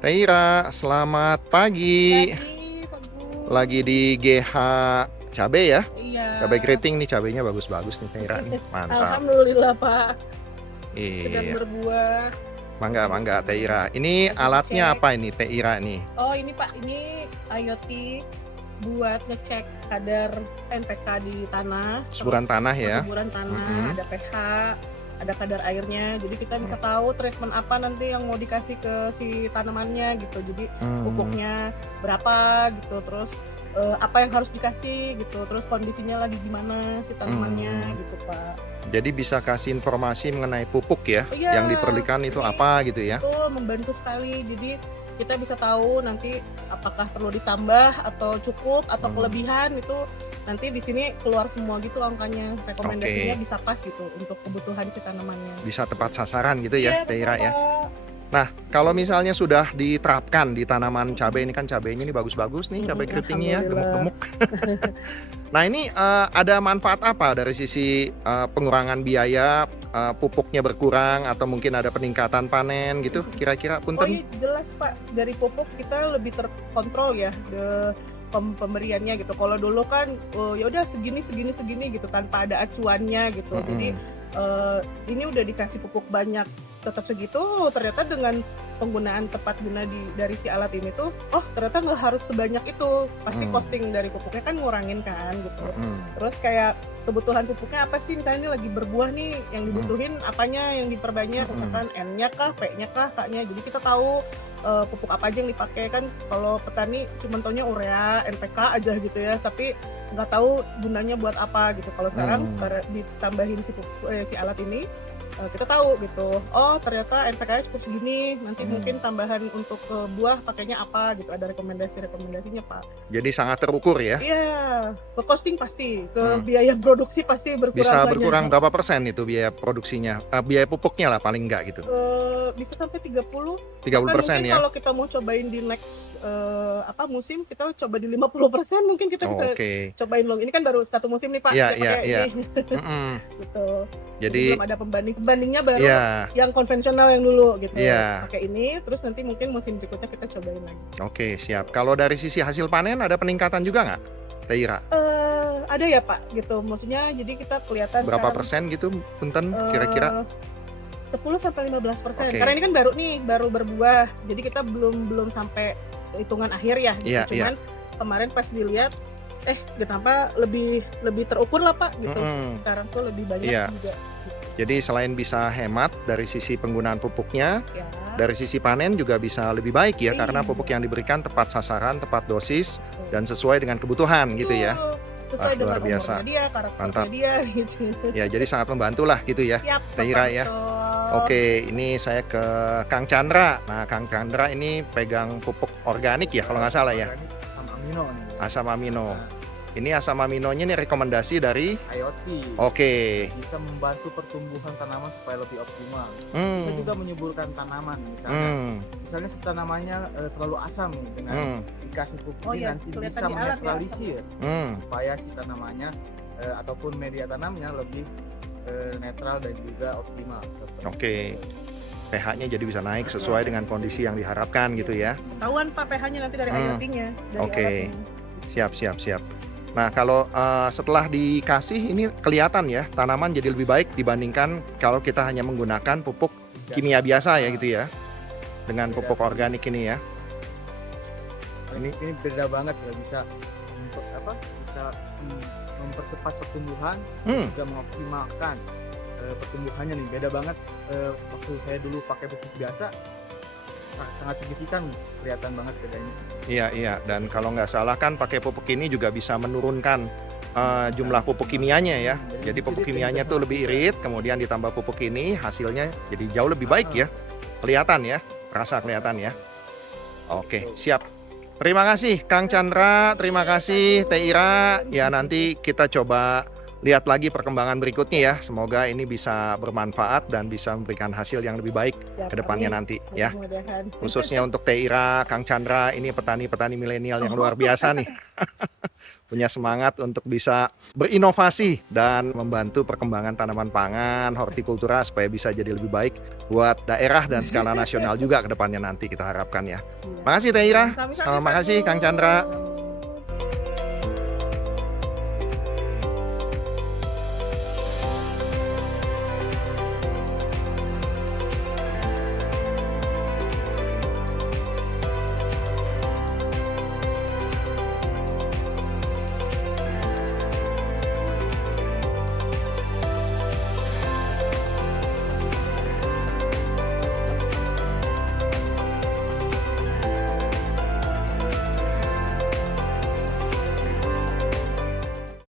Teh Ira, selamat pagi. Pagi, Pak Gun. Lagi di GH Cabe ya. Iya. Cabai keriting nih, cabenya bagus-bagus nih Teh Ira nih. Mantap. Alhamdulillah, Pak. Sedang Iya, berbuah. mangga-mangga Teh Mm-mm. Ira. Ini Lagi alatnya ngecek. apa ini Teh Ira nih? Oh, ini Pak, ini IoT buat ngecek kadar NPK di tanah, Suburan terus tanah ya. kesuburan tanah, Mm-mm. ada pH, ada kadar airnya. Jadi kita bisa tahu treatment apa nanti yang mau dikasih ke si tanamannya gitu. Jadi Hmm, pupuknya berapa gitu, terus apa yang harus dikasih gitu, terus kondisinya lagi gimana si tanamannya hmm. gitu, Pak. Jadi bisa kasih informasi mengenai pupuk ya, Iya, yang diperlukan itu ini apa gitu ya. betul membantu sekali. Jadi kita bisa tahu nanti apakah perlu ditambah atau cukup atau Hmm, kelebihan itu nanti di sini keluar semua gitu angkanya. Rekomendasinya Oke, bisa pas gitu untuk kebutuhan si tanamannya. bisa tepat sasaran gitu ya Iya, Teh betul, Ira ya. Pak. Nah, kalau misalnya sudah diterapkan di tanaman cabai ini kan cabainya ini bagus-bagus nih, cabai keritingnya ya, Alhamdulillah. gemuk-gemuk. Nah, ini ada manfaat apa dari sisi pengurangan biaya, pupuknya berkurang atau mungkin ada peningkatan panen gitu kira-kira Oh punten? iya jelas Pak, dari pupuk kita lebih terkontrol ya pemberiannya gitu. Kalau dulu kan ya udah segini segini segini gitu tanpa ada acuannya gitu. Jadi Mhm, ini udah dikasih pupuk banyak tetap segitu, ternyata dengan penggunaan tepat guna dari si alat ini tuh, oh ternyata nggak harus sebanyak itu. Pasti mmm, costing dari pupuknya kan ngurangin kan gitu. mhm, Terus kayak kebutuhan pupuknya apa sih, misalnya ini lagi berbuah nih yang mhm, dibutuhin apanya yang diperbanyak, mhm, misalkan N-nya kah, P-nya kah, K-nya, jadi kita tahu pupuk apa aja yang dipakai. Kan kalau petani cuma taunya urea, NPK aja gitu ya, tapi nggak tahu gunanya buat apa gitu. Kalau sekarang mmm, ditambahin si alat ini, kita tahu gitu, oh ternyata NPK-nya cukup segini, nanti mmm. mungkin tambahan untuk buah pakainya apa gitu, ada rekomendasinya Pak. Jadi sangat terukur ya? Iya, ke costing pasti, ke Mmm, biaya produksi pasti berkurang Bisa banyak. berkurang berapa persen itu biaya produksinya? Biaya pupuknya lah paling enggak gitu? Bisa sampai 30, bahkan 30% mungkin ya? kalau kita mau cobain di next, musim kita coba di 50% mungkin kita Oh, bisa oke. cobain loh. Ini kan baru 1 musim nih Pak, Iya kita iya pakai iya. ini, Mhm. gitu. Jadi Jadi belum ada pembandingnya baru iya yang konvensional yang dulu gitu. iya. Pakai ini, terus nanti mungkin musim berikutnya kita cobain lagi. Oke, siap. Kalau dari sisi hasil panen ada peningkatan juga nggak, Teh Ira? Ada ya Pak, gitu. Maksudnya jadi kita kelihatan Berapa sekarang, persen gitu, punten kira-kira? eee 10-15%, karena Oke. ini kan baru nih, baru berbuah. Jadi kita belum belum sampai hitungan akhir ya Iya gitu. iya. Cuman kemarin pas dilihat, kenapa lebih lebih terukur lah Pak gitu. Mhm. Sekarang tuh lebih banyak Iya. juga gitu. Jadi selain bisa hemat dari sisi penggunaan pupuknya, Ya. dari sisi panen juga bisa lebih baik ya, karena pupuk Iya, yang diberikan tepat sasaran, tepat dosis, betul. dan sesuai dengan kebutuhan gitu ya. Betul, Wah, sesuai dengan luar umurnya biasa. dia, karakternya Mantap. dia gitu. Ya, jadi sangat membantu lah gitu ya, Siap Teh Bapak, Ira ya. betul. Oke, ini saya ke Kang Chandra. Nah, Kang Chandra ini pegang pupuk organik ya, kalau nggak salah ya, Organik sama amino nih ya. asam amino. Nah, Ini asam aminonya ini rekomendasi dari IoT oke. bisa membantu pertumbuhan tanaman supaya lebih optimal. Bisa Hmm, juga menyuburkan tanaman, misalnya hmm, misalnya si tanamannya terlalu asam nih, dengan hmm, dikasih pupuk Oh ini iya, nanti kelihatan bisa di alat ya menetralisir hmm. supaya si tanamannya ataupun media tanamnya lebih netral dan juga optimal. Oke. pH-nya jadi bisa naik sesuai dengan kondisi yang diharapkan gitu ya. Ketahuan Pak pH-nya nanti dari Hmm, IoT-nya, dari oke. alatnya. Siap siap siap. Nah, kalau setelah dikasih ini kelihatan ya, tanaman jadi lebih baik dibandingkan kalau kita hanya menggunakan pupuk kimia biasa ya gitu ya, dengan Beda pupuk banget. organik ini ya. Ini beda banget ya, bisa bisa mempercepat pertumbuhan dan Hmm, juga mengoptimalkan pertumbuhannya nih. Beda banget waktu saya dulu pakai pupuk biasa, sangat signifikan, kelihatan banget bedanya. iya iya. Dan kalau nggak salah kan pakai pupuk ini juga bisa menurunkan jumlah pupuk kimianya ya. Jadi Jadi lebih pupuk irit dan kimianya juga tuh hemat lebih juga. irit, kemudian ditambah pupuk ini hasilnya jadi jauh lebih baik Heeh, ya. Kelihatan ya, rasa kelihatan ya. Oke, betul. siap. Terima kasih Kang Chandra, terima Oke, Pak kasih Teh Ira. Gun. Ya nanti kita coba lihat lagi perkembangan berikutnya ya. Semoga ini bisa bermanfaat dan bisa memberikan hasil yang lebih baik Siap, ke depannya amin. nanti ya. Mudah-mudahan. Khususnya untuk Teh Ira, Kang Chandra, ini petani-petani milenial yang luar biasa nih. punya semangat untuk bisa berinovasi dan membantu perkembangan tanaman pangan, hortikultura supaya bisa jadi lebih baik buat daerah dan skala nasional juga ke depannya nanti kita harapkan ya. Makasih Teh Ira. Sami-sami, Pak Makasih Kang Gun. Chandra.